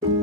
Shalom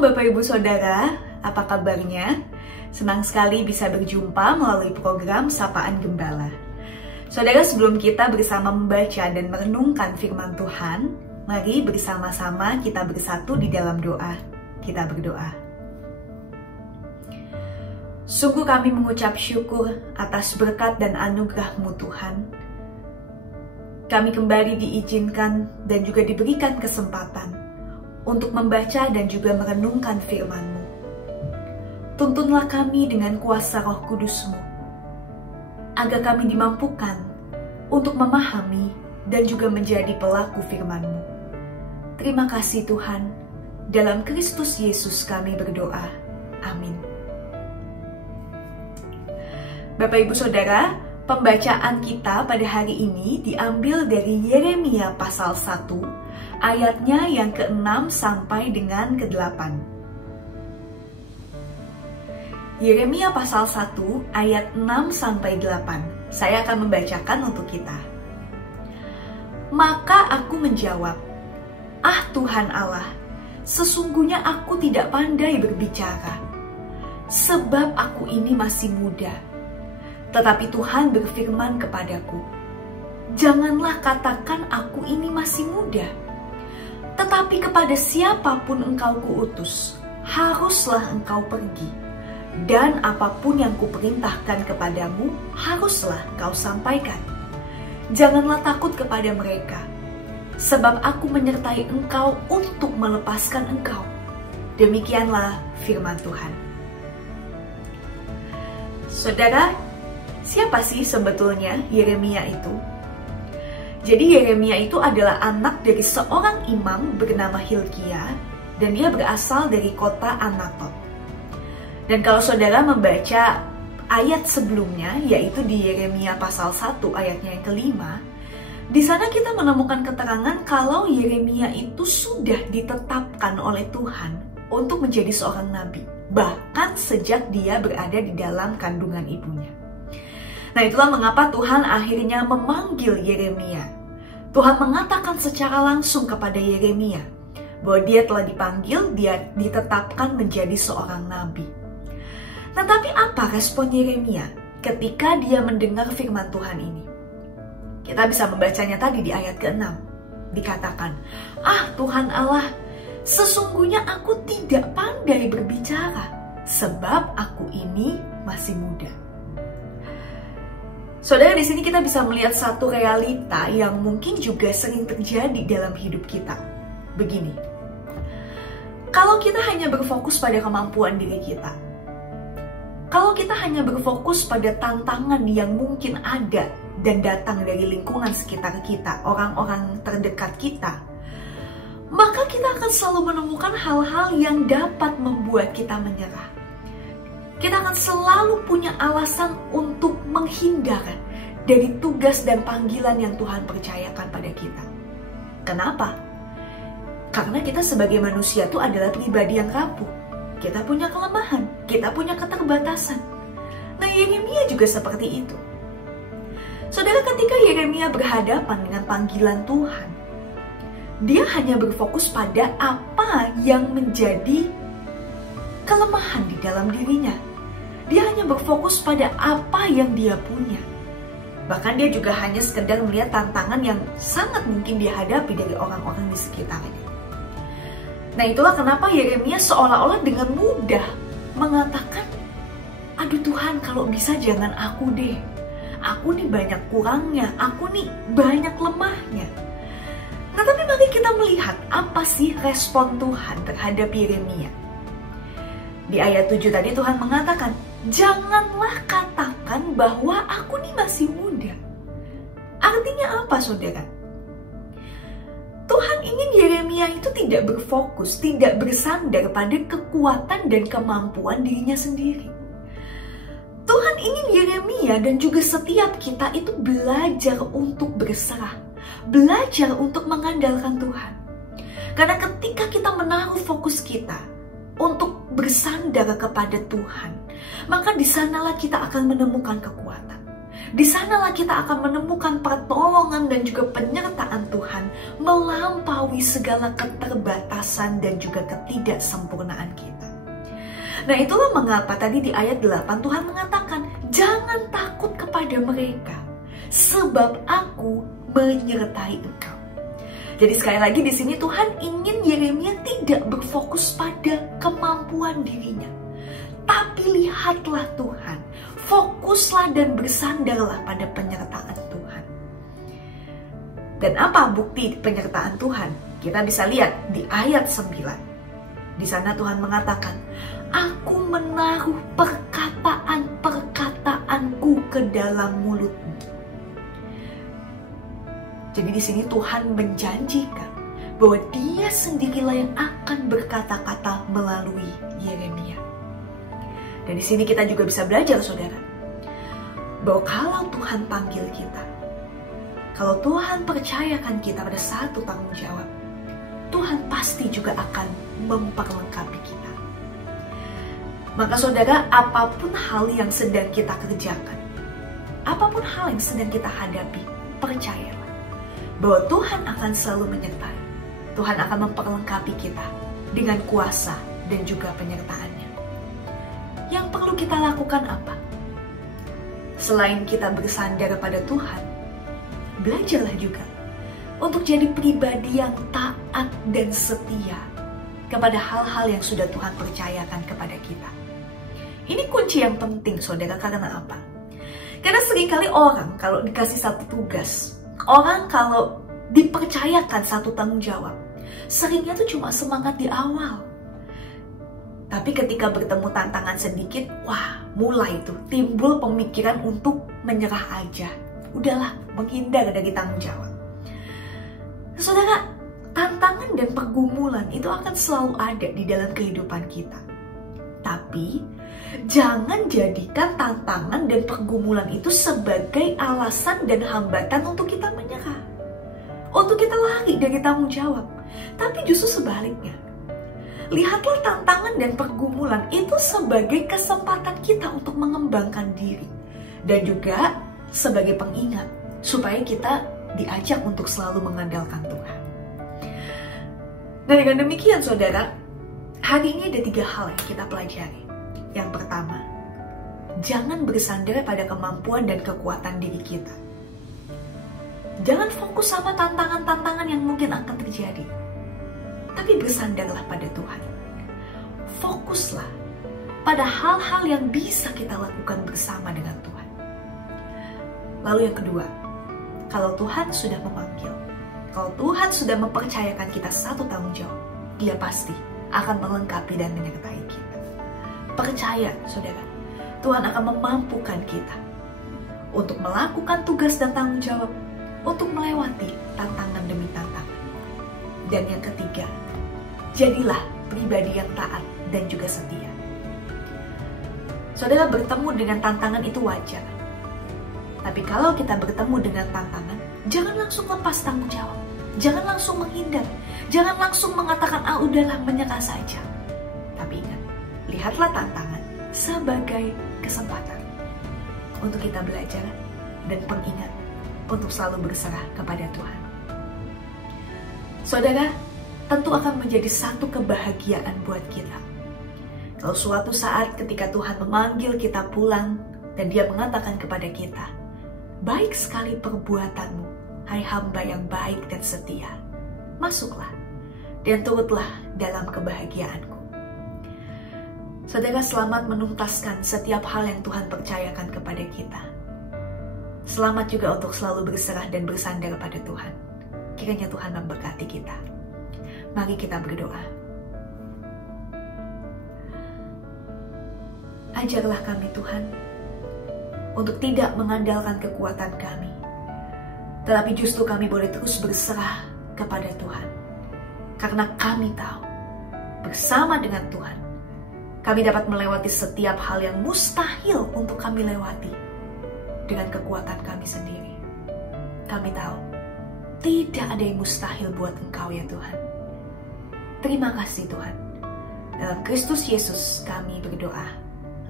Bapak Ibu Saudara, apa kabarnya? Senang sekali bisa berjumpa melalui program Sapaan Gembala. Saudara, sebelum kita bersama membaca dan merenungkan firman Tuhan, mari bersama-sama kita bersatu di dalam doa. Kita berdoa. Sungguh kami mengucap syukur atas berkat dan anugerah-Mu Tuhan. Kami kembali diizinkan dan juga diberikan kesempatan untuk membaca dan juga merenungkan firman-Mu. Tuntunlah kami dengan kuasa Roh Kudus-Mu, agar kami dimampukan untuk memahami dan juga menjadi pelaku firman-Mu. Terima kasih Tuhan, dalam Kristus Yesus kami berdoa. Amin. Bapak Ibu Saudara, pembacaan kita pada hari ini diambil dari Yeremia pasal 1, ayatnya yang ke-6 sampai dengan ke-8. Yeremia pasal 1 ayat 6 sampai 8. Saya akan membacakan untuk kita. Maka aku menjawab, "Ah Tuhan Allah, sesungguhnya aku tidak pandai berbicara, sebab aku ini masih muda." Tetapi Tuhan berfirman kepadaku, "Janganlah katakan aku ini masih muda. Tetapi kepada siapapun engkau kuutus, haruslah engkau pergi. Dan apapun yang kuperintahkan kepadamu, haruslah kau sampaikan. Janganlah takut kepada mereka, sebab aku menyertai engkau untuk melepaskan engkau." Demikianlah firman Tuhan. Saudara, siapa sih sebetulnya Yeremia itu? Jadi Yeremia itu adalah anak dari seorang imam bernama Hilkia, dan dia berasal dari kota Anatot. Dan kalau saudara membaca ayat sebelumnya, yaitu di Yeremia pasal 1 ayatnya yang ke-5, di sana kita menemukan keterangan kalau Yeremia itu sudah ditetapkan oleh Tuhan untuk menjadi seorang nabi, bahkan sejak dia berada di dalam kandungan ibunya. Nah, itulah mengapa Tuhan akhirnya memanggil Yeremia. Tuhan mengatakan secara langsung kepada Yeremia bahwa dia telah dipanggil, dia ditetapkan menjadi seorang nabi. Nah, tapi apa respon Yeremia ketika dia mendengar firman Tuhan ini? Kita bisa membacanya tadi di ayat ke-6. Dikatakan, "Ah Tuhan Allah, sesungguhnya aku tidak pandai berbicara, sebab aku ini masih muda." Saudara, di sini kita bisa melihat satu realita yang mungkin juga sering terjadi dalam hidup kita. Begini, kalau kita hanya berfokus pada kemampuan diri kita, kalau kita hanya berfokus pada tantangan yang mungkin ada dan datang dari lingkungan sekitar kita, orang-orang terdekat kita, maka kita akan selalu menemukan hal-hal yang dapat membuat kita menyerah. Kita akan selalu punya alasan untuk menghindar dari tugas dan panggilan yang Tuhan percayakan pada kita. Kenapa? Karena kita sebagai manusia itu adalah pribadi yang rapuh. Kita punya kelemahan, kita punya keterbatasan. Nah, Yeremia juga seperti itu. Saudara, ketika Yeremia berhadapan dengan panggilan Tuhan, dia hanya berfokus pada apa yang menjadi kelemahan di dalam dirinya. Dia hanya berfokus pada apa yang dia punya. Bahkan dia juga hanya sekedar melihat tantangan yang sangat mungkin dia hadapi dari orang-orang di sekitarnya. Nah, itulah kenapa Yeremia seolah-olah dengan mudah mengatakan, "Aduh Tuhan, kalau bisa jangan aku deh. Aku nih banyak kurangnya, aku nih banyak lemahnya." Nah, tapi mari kita melihat apa sih respon Tuhan terhadap Yeremia. Di ayat 7 tadi Tuhan mengatakan, "Janganlah katakan bahwa aku nih masih muda." Artinya apa, saudara? Tuhan ingin Yeremia itu tidak berfokus, tidak bersandar pada kekuatan dan kemampuan dirinya sendiri. Tuhan ingin Yeremia dan juga setiap kita itu belajar untuk berserah, belajar untuk mengandalkan Tuhan. Karena ketika kita menaruh fokus kita untuk bersandar kepada Tuhan, maka di sanalah kita akan menemukan kekuatan. Di sanalah kita akan menemukan pertolongan dan juga penyertaan Tuhan melampaui segala keterbatasan dan juga ketidaksempurnaan kita. Nah, itulah mengapa tadi di ayat 8 Tuhan mengatakan, jangan takut kepada mereka, sebab aku menyertai engkau. Jadi sekali lagi di sini Tuhan ingin Yeremia tidak berfokus pada kemampuan dirinya. Tapi lihatlah Tuhan, fokuslah dan bersandarlah pada penyertaan Tuhan. Dan apa bukti penyertaan Tuhan? Kita bisa lihat di ayat 9. Di sana Tuhan mengatakan, aku menaruh perkataan-perkataanku ke dalam mulutmu. Jadi di sini Tuhan menjanjikan bahwa Dia sendirilah yang akan berkata-kata melalui Yeremia. Dan di sini kita juga bisa belajar, saudara, bahwa kalau Tuhan panggil kita, kalau Tuhan percayakan kita pada satu tanggung jawab, Tuhan pasti juga akan memperlengkapi kita. Maka saudara, apapun hal yang sedang kita kerjakan, apapun hal yang sedang kita hadapi, percayalah bahwa Tuhan akan selalu menyertai. Tuhan akan memperlengkapi kita dengan kuasa dan juga penyertaannya. Yang perlu kita lakukan apa? Selain kita bersandar pada Tuhan, belajarlah juga untuk jadi pribadi yang taat dan setia kepada hal-hal yang sudah Tuhan percayakan kepada kita. Ini kunci yang penting, saudara, karena apa? Karena seringkali orang kalau dikasih satu tugas, orang kalau dipercayakan satu tanggung jawab, seringnya tuh cuma semangat di awal. Tapi ketika bertemu tantangan sedikit, wah, mulai tuh timbul pemikiran untuk menyerah aja. Udahlah, menghindar dari tanggung jawab. Saudara, tantangan dan pergumulan itu akan selalu ada di dalam kehidupan kita. Tapi, jangan jadikan tantangan dan pergumulan itu sebagai alasan dan hambatan untuk kita menyerah. Untuk kita lari dari tanggung jawab. Tapi justru sebaliknya. Lihatlah tantangan dan pergumulan itu sebagai kesempatan kita untuk mengembangkan diri. Dan juga sebagai pengingat supaya kita diajak untuk selalu mengandalkan Tuhan. Dan dengan demikian, saudara, hari ini ada 3 hal yang kita pelajari. Yang pertama, jangan bersandar pada kemampuan dan kekuatan diri kita. Jangan fokus sama tantangan-tantangan yang mungkin akan terjadi. Tapi bersandarlah pada Tuhan. Fokuslah pada hal-hal yang bisa kita lakukan bersama dengan Tuhan. Lalu yang kedua, kalau Tuhan sudah memanggil, kalau Tuhan sudah mempercayakan kita satu tanggung jawab, Dia pasti akan melengkapi dan menyertai kita. Percaya, saudara, Tuhan akan memampukan kita untuk melakukan tugas dan tanggung jawab, untuk melewati tantangan demi tantangan. Dan yang ketiga, jadilah pribadi yang taat dan juga setia. Saudara, bertemu dengan tantangan itu wajar. Tapi kalau kita bertemu dengan tantangan, jangan langsung lepas tanggung jawab. Jangan langsung menghindar. Jangan langsung mengatakan, udahlah, menyerah saja. Tapi ingat, lihatlah tantangan sebagai kesempatan untuk kita belajar dan pengingat untuk selalu berserah kepada Tuhan. Saudara, tentu akan menjadi satu kebahagiaan buat kita kalau suatu saat ketika Tuhan memanggil kita pulang dan Dia mengatakan kepada kita, baik sekali perbuatanmu, hai hamba yang baik dan setia. Masuklah dan turutlah dalam kebahagiaanku. Saudara, selamat menuntaskan setiap hal yang Tuhan percayakan kepada kita. Selamat juga untuk selalu berserah dan bersandar pada Tuhan. Kiranya Tuhan memberkati kita. Mari kita berdoa. Ajarlah kami, Tuhan, untuk tidak mengandalkan kekuatan kami, tetapi justru kami boleh terus berserah kepada Tuhan. Karena kami tahu, bersama dengan Tuhan, kami dapat melewati setiap hal yang mustahil untuk kami lewati dengan kekuatan kami sendiri. Kami tahu, tidak ada yang mustahil buat Engkau ya Tuhan. Terima kasih Tuhan. Dalam Kristus Yesus kami berdoa.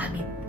Amin.